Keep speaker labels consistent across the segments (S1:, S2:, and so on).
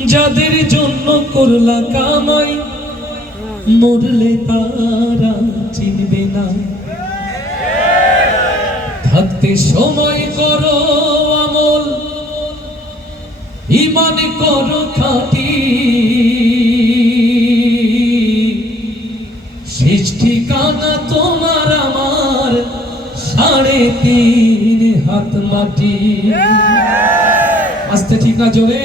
S1: যাদের জন্য করলা কামাই, মরলে তারা চিনবে না। থাকতে সময় করো আমল ইমান করো খাটি। শেষ ঠিকানা তোমার আমার, সাড়ে তিন হাত মাটি। আসতে ঠিক না জোরে?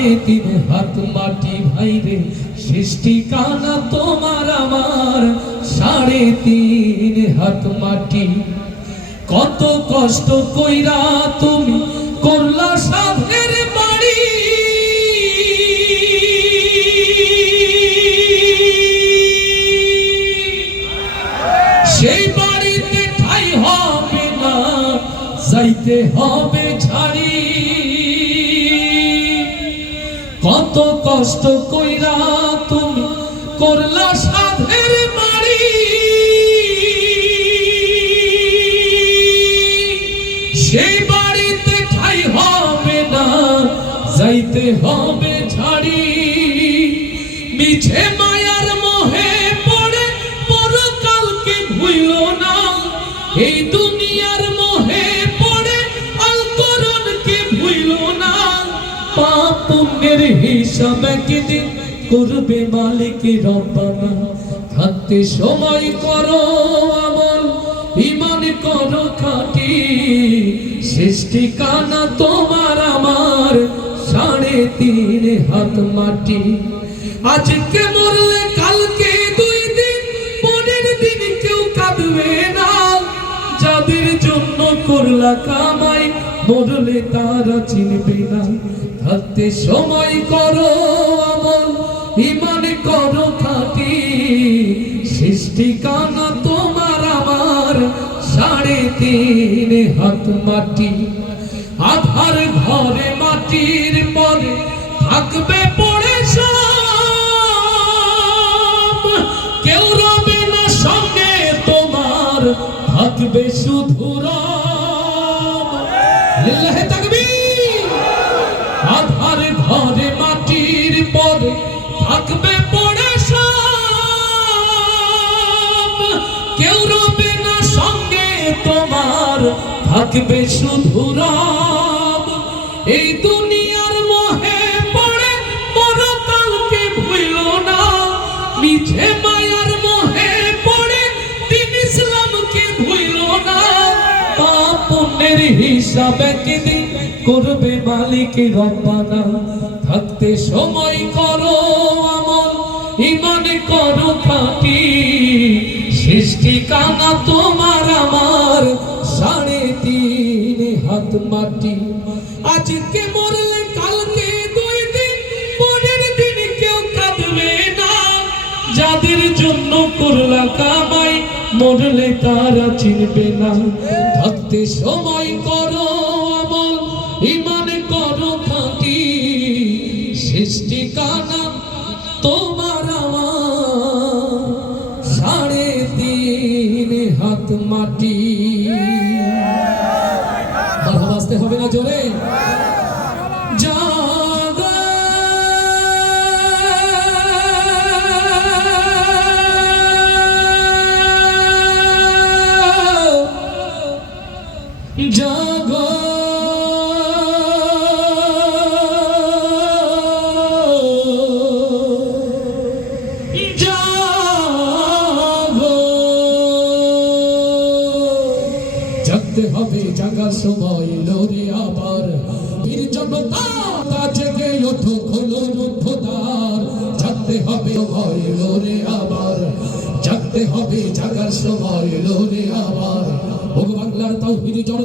S1: সাড়ে তিন হাত মাটি ভাইরে শেষ ঠিকানা তোমার আমার সাড়ে তিন হাত মাটি। কত কষ্ট কইরা তুমি করলা সাধের বাড়ি। সেই বাড়িতে ঠাই হবে না, যাইতে হবে ঝাড়ি। কত কষ্ট কইরা তুমি করলা সাধের বাড়ি। সেই বাড়িতে ঠাই হবে না, যাইতে হবে ঝাড়ি। মিছে মায়ার পুণ্যের হিসাব একদিন করবে মালিক রব্বানা। থাকতে সময় করো আমল ইমান করো খাটি। সৃষ্টি কানা তোমার আমার, সাড়ে তিন হাত মাটি। আজকে মরলে করলা কামাই, মরলে তারা চিনবে না। থাকতে সময় করো আমল, ইমান করো খাটি। শেষ ঠিকানা তোমার আমার, সাড়ে তিন হাত মাটি। আধার ঘরে মাটির পরে থাকবে পড়ে কেউ রবে না সঙ্গে তোমার, থাকবে শুধু রব। লিল্লাহে মাটির থাকবে পড়ে কেউ না সঙ্গে তোমার থাকবে শুধু রাম এই দুনিয়ার হিসাব একদিন করবে মালিক রব্বানা। থাকতে সময় করো আমল ইমানে করো খাটি। সৃষ্টি কানা তোমার আমার সাড়ে তিন হাত মাটি। আজকে যাদের জন্য করলা কামাই, মরলে তারা চিনবে না। থাকতে সময় করো আমল ইমান করো খাঁটি। শেষ ঠিকানা তোমার আমার। সাড়ে তিন হাত মাটি। ভালোবাসতে হবে না জোরে? জাগতে হবে জাগার সময় লোরে আবার। বীর জনতা জেগে ওঠো খোলো রুদ্ধদ্বার। জাগতে হবে ভয় লোরে আবার। জাগতে হবে জাগার সময় লোরে আবার। ভগবান তাও জনতা